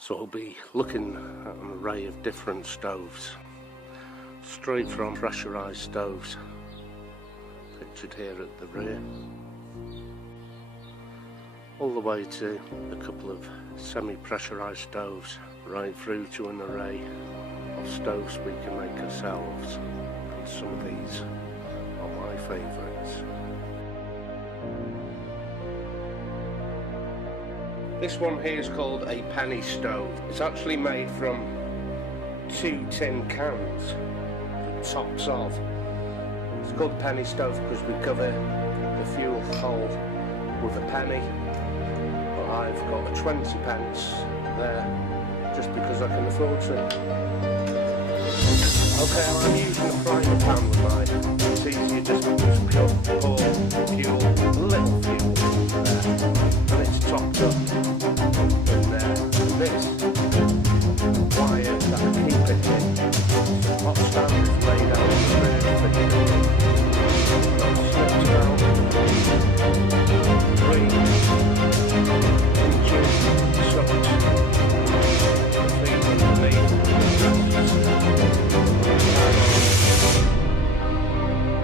So I'll be looking at an array of different stoves, straight from pressurised stoves, pictured here at the rear, all the way to a couple of semi-pressurised stoves, right through to an array of stoves we can make ourselves. And some of these are my favourites. This one here is called a penny stove. It's actually made from 2 tin cans, the tops of. It's called a penny stove because we cover the fuel hole with a penny. But I've got a 20 pence there just because I can afford to. Okay, I'm using a frying pan with mine. It's easier just to pour fuel, a little fuel there, and it's topped up. And this wire that I keep it in, hot stand is laid out really thickly. Slipped out 3 inches sucked feet underneath,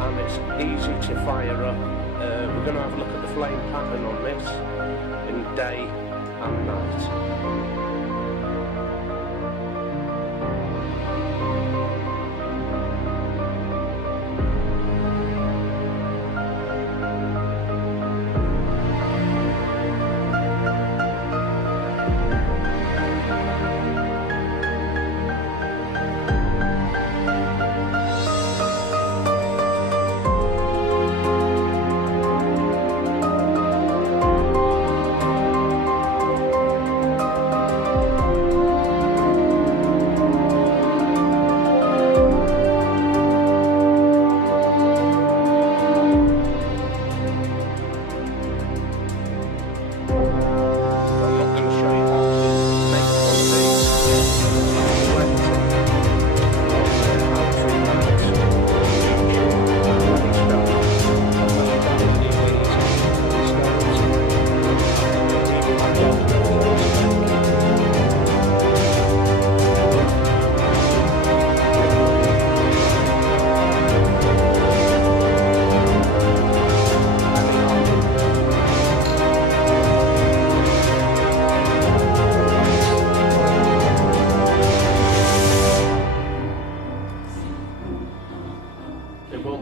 and it's easy to fire up. We're going to have a look at the flame pattern on this in day and night.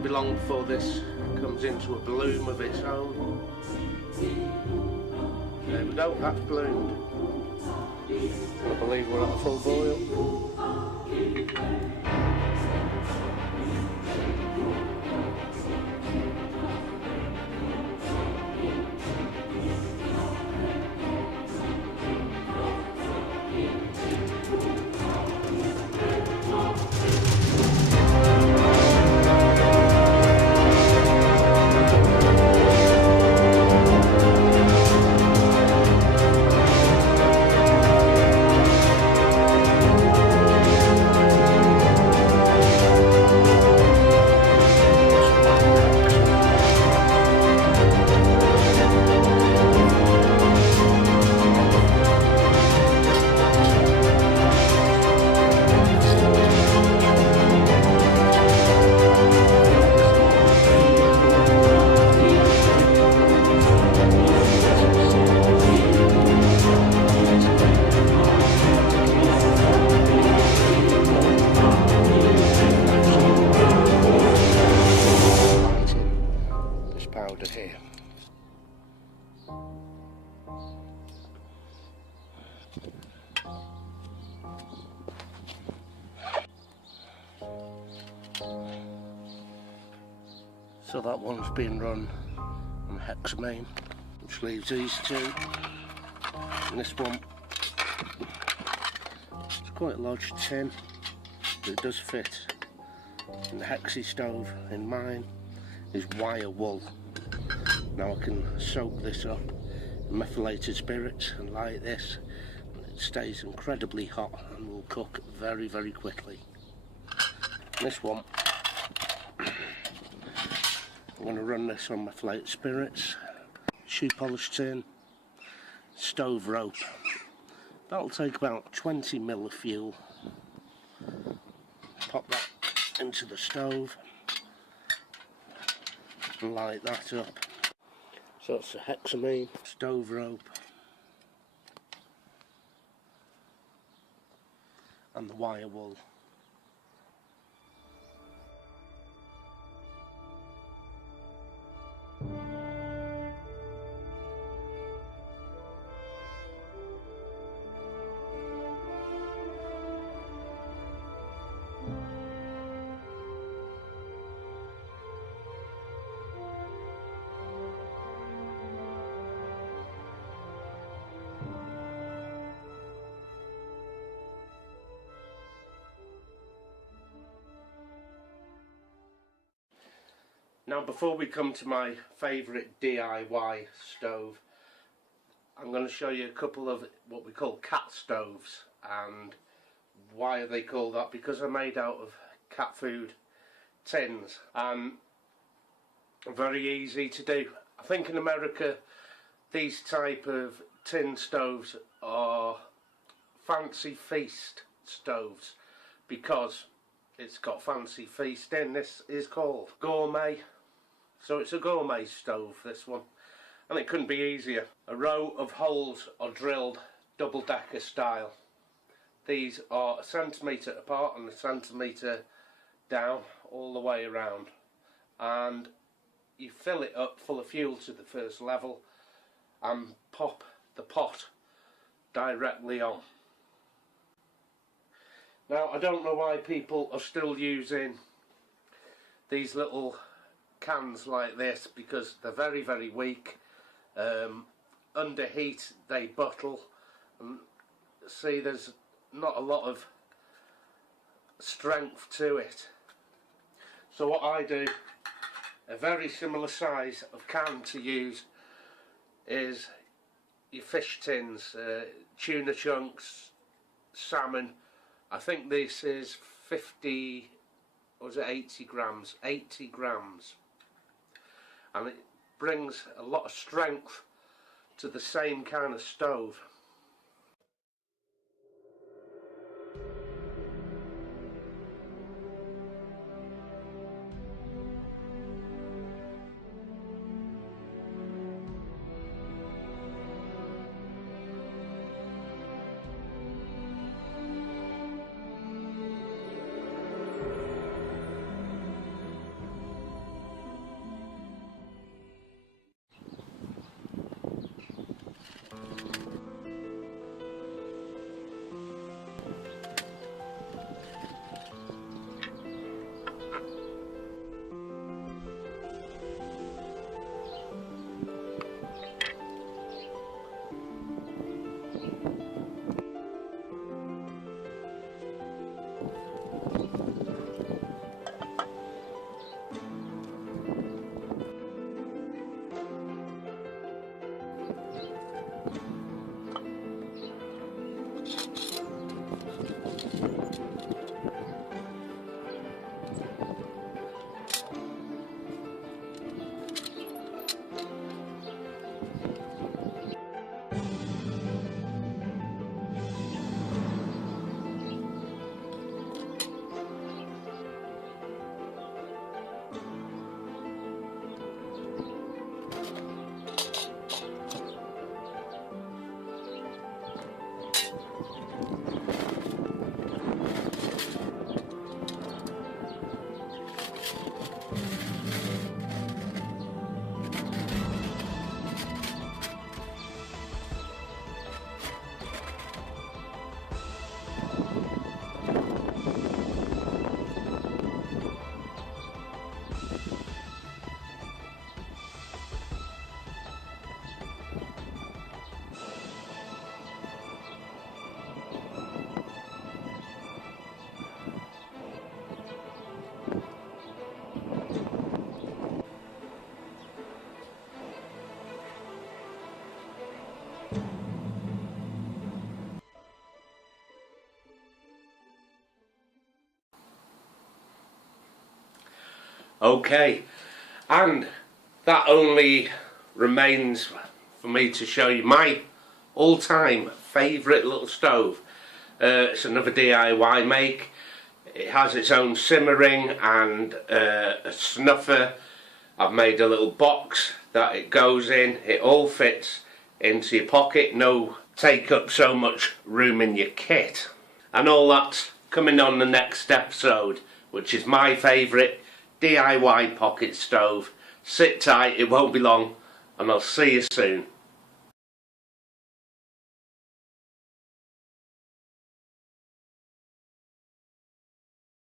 Long before this comes into a bloom of its own. There we go, that's bloomed. I believe we're at a full boil. Powder here. So that one's been run on hexamine, which leaves these two. And this one, it's quite a large tin, but it does fit in the hexi stove. In mine is wire wool. Now I can soak this up in methylated spirits and light this, and it stays incredibly hot and will cook very, very quickly. This one, I'm going to run this on methylated spirits, shoe polish tin, stove rope, That'll take about 20 mil of fuel. Pop that into the stove and light that up. So it's the hexamine, stove rope and the wire wool. Now, before we come to my favourite DIY stove, I'm going to show you a couple of what we call cat stoves. And why are they called that? Because they're made out of cat food tins and very easy to do. I think in America these type of tin stoves are fancy feast stoves because it's got fancy feast in. This is called gourmet. So it's a gourmet stove, this one, and it couldn't be easier. A row of holes are drilled double-decker style. These are a centimetre apart and a centimetre down all the way around, and you fill it up full of fuel to the first level and pop the pot directly on. Now, I don't know why people are still using these little cans like this, because they're very, very weak. Under heat they buttle, and see, there's not a lot of strength to it. So what I do, a very similar size of can to use, is your fish tins, tuna chunks, salmon. I think this is 50, or is it 80 grams? 80 grams. And it brings a lot of strength to the same kind of stove. Okay, and that only remains for me to show you my all-time favourite little stove. It's another DIY make. It has its own simmering and a snuffer. I've made a little box that it goes in. It all fits into your pocket, no take up so much room in your kit. And all that's coming on the next episode, which is my favourite DIY pocket stove. Sit tight, it won't be long, and I'll see you soon.